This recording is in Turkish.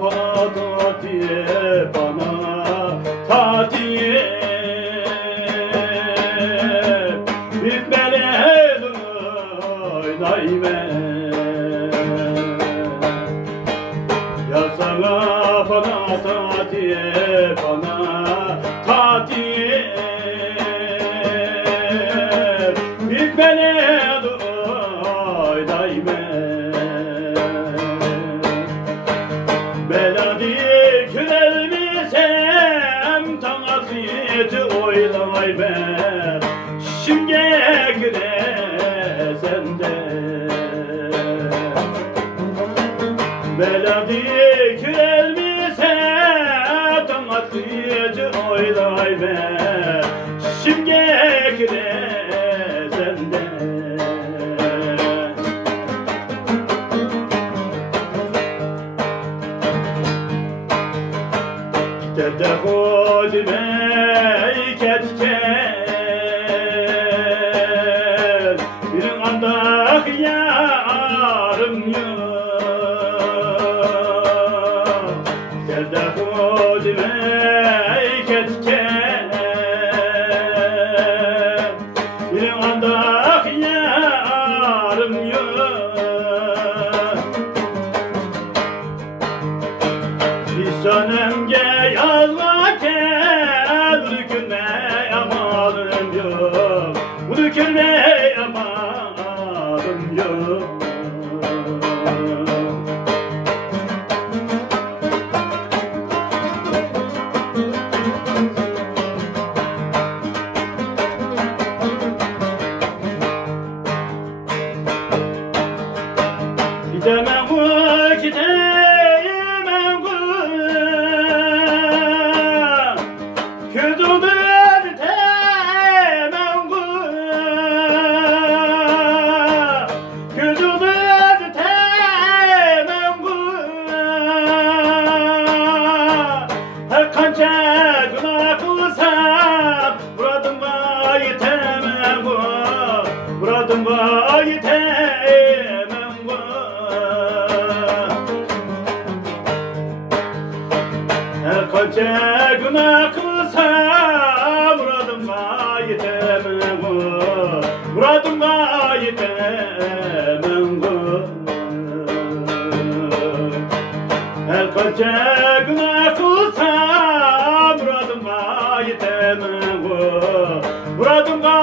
bana tatiye, bana tatiye. Bitmeli oynayme. Ya sana bana tatiye, bana tatiye. Bitmeli oynayme. Beladi kürelmisem tanaziyeti oylay ben şimdiye giresem de. Beladi kürelmisem tanaziyeti oylay ben şimdiye giresem de. تدخل ميكتكن bir andak yarım yok. Tedkhul meyketken bir andak yarım yok. Bir sanemge yazlarken dökülme amalım yok. Bu dökülme amalım yok. Gidemem gidemem Küdüdür temem Küdüdür temem Her kanca günah kılsam Buradıma yetemem Buradıma yetemem Her kanca günah kılsam Buradıma yetemem Buradıma yetemem Her kanca günah kılsam Buradıma yetemem Buradıma